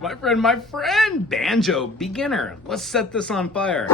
My friend, banjo, beginner. Let's set this on fire.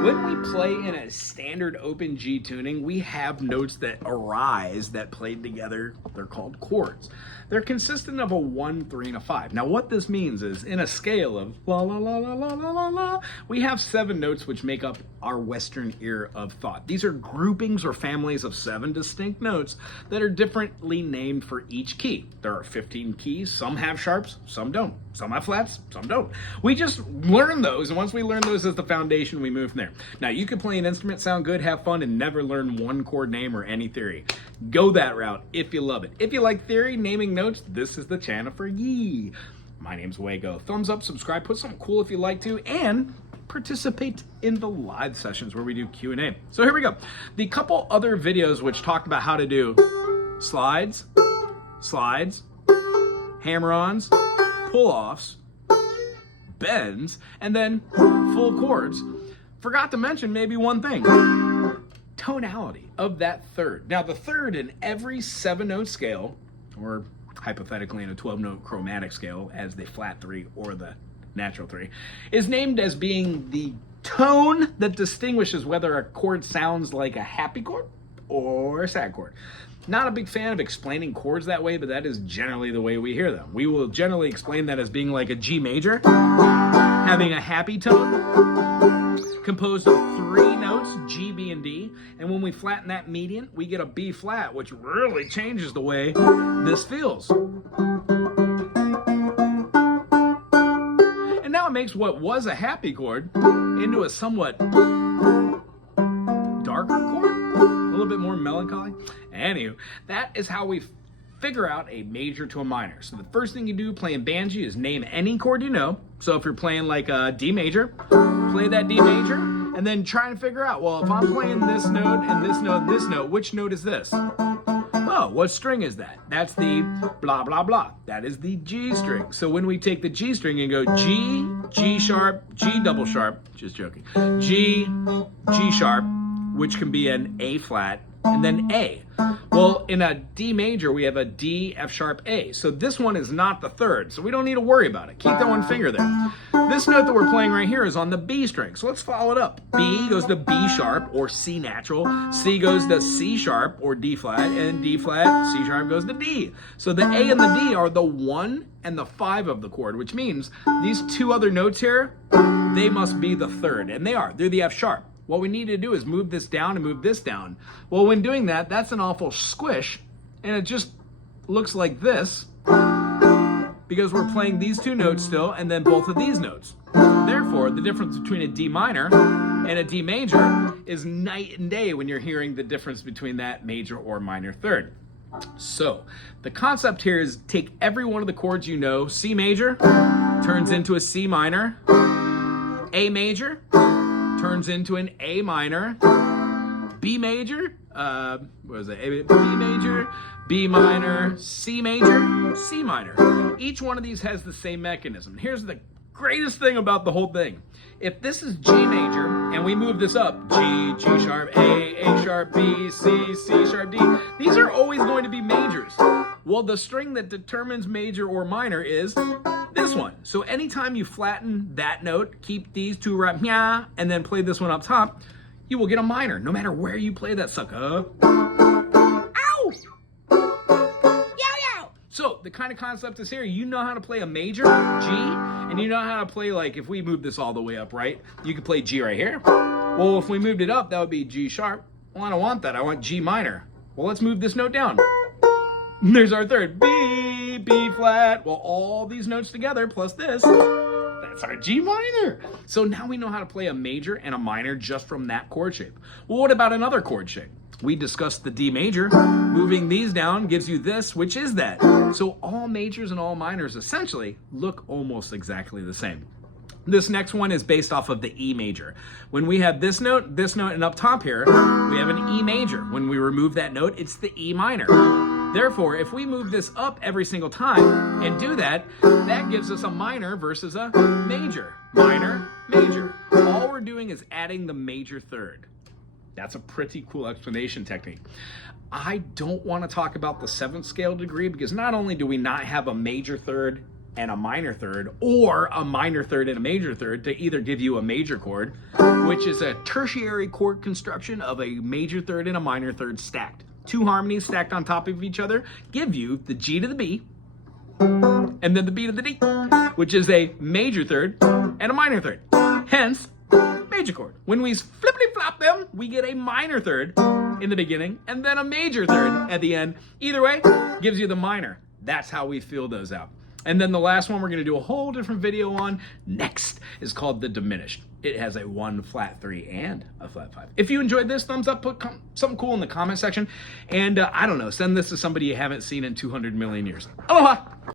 When we play in a standard open G tuning, we have notes that arise that played together. They're called chords. They're consistent of a 1, 3, and a 5. Now what this means is in a scale of la la la la la la la la, we have 7 notes which make up our Western ear of thought. These are groupings or families of 7 distinct notes that are differently named for each key. There are 15 keys. Some have sharps, some don't. Some have flats, some don't. We just learn those, and once we learn those as the foundation, we move from there. Now, you could play an instrument, sound good, have fun, and never learn one chord name or any theory. Go that route if you love it. If you like theory, naming notes, this is the channel for ye. My name's Wago. Thumbs up, subscribe, put something cool if you like to, and participate in the live sessions where we do Q&A. So here we go. The couple other videos which talked about how to do slides, hammer-ons, pull-offs, bends, and then full chords. Forgot to mention maybe one thing. Tonality of that third. Now the third in every 7-note scale, or hypothetically in a 12-note chromatic scale as the flat 3 or the natural 3, is named as being the tone that distinguishes whether a chord sounds like a happy chord or a sad chord. Not a big fan of explaining chords that way, but that is generally the way we hear them. We will generally explain that as being like a G major, having a happy tone, composed of 3 notes, G, B, and D. And when we flatten that median, we get a B flat, which really changes the way this feels. And now it makes what was a happy chord into a somewhat darker chord, a little bit more melancholy. Anywho, that is how we figure out a major to a minor. So the first thing you do playing banjo is name any chord you know. So if you're playing like a D major, play that D major, and then try and figure out, well, if I'm playing this note and this note and this note, which note is this? Oh, what string is that? That's the blah, blah, blah. That is the G string. So when we take the G string and go G, G sharp, G double sharp, just joking, G, G sharp, which can be an A flat, and then A. Well, in a D major, we have a D, F sharp, A. So this one is not the third, so we don't need to worry about it. Keep that one finger there. This note that we're playing right here is on the B string, so let's follow it up. B goes to B sharp, or C natural. C goes to C sharp, or D flat, and D flat, C sharp goes to D. So the A and the D are the 1 and the 5 of the chord, which means these 2 other notes here, they must be the third, and they are. They're the F sharp. What we need to do is move this down and move this down. Well, when doing that, that's an awful squish, and it just looks like this because we're playing these 2 notes still and then both of these notes. Therefore, the difference between a D minor and a D major is night and day when you're hearing the difference between that major or minor third. So the concept here is take every one of the chords you know. C major turns into a C minor. A major turns into an A minor. B major, what is it? B major, B minor, C major, C minor. Each one of these has the same mechanism. Here's the greatest thing about the whole thing. If this is G major and we move this up, G, G sharp, A sharp, B, C, C sharp, D, these are always going to be majors. Well, the string that determines major or minor is this one. So anytime you flatten that note, keep these 2 right here, and then play this one up top, you will get a minor, no matter where you play that sucker. Ow! Yow! So the kind of concept is here. You know how to play a major, G, and you know how to play, like, if we move this all the way up, right? You could play G right here. Well, if we moved it up, that would be G sharp. Well, I don't want that. I want G minor. Well, let's move this note down. There's our third. B, B flat. Well, all these notes together plus this, that's our G minor. So now we know how to play a major and a minor just from that chord shape. Well, what about another chord shape? We discussed the D major. Moving these down gives you this, which is that. So all majors and all minors essentially look almost exactly the same. This next one is based off of the E major. When we have this note, and up top here, we have an E major. When we remove that note, it's the E minor. Therefore, if we move this up every single time and do that, that gives us a minor versus a major. Minor, major. All we're doing is adding the major third. That's a pretty cool explanation technique. I don't want to talk about the 7th scale degree because not only do we not have a major third and a minor third, or a minor third and a major third to either give you a major chord, which is a tertiary chord construction of a major third and a minor third stacked. Two harmonies stacked on top of each other give you the G to the B, and then the B to the D, which is a major third and a minor third. Hence, major chord. When we flippity-flop them, we get a minor third in the beginning and then a major third at the end. Either way, gives you the minor. That's how we feel those out. And then the last one we're going to do a whole different video on next is called the diminished. It has a 1 flat 3 and a flat 5. If you enjoyed this, thumbs up, put something cool in the comment section. And I don't know, send this to somebody you haven't seen in 200 million years. Aloha!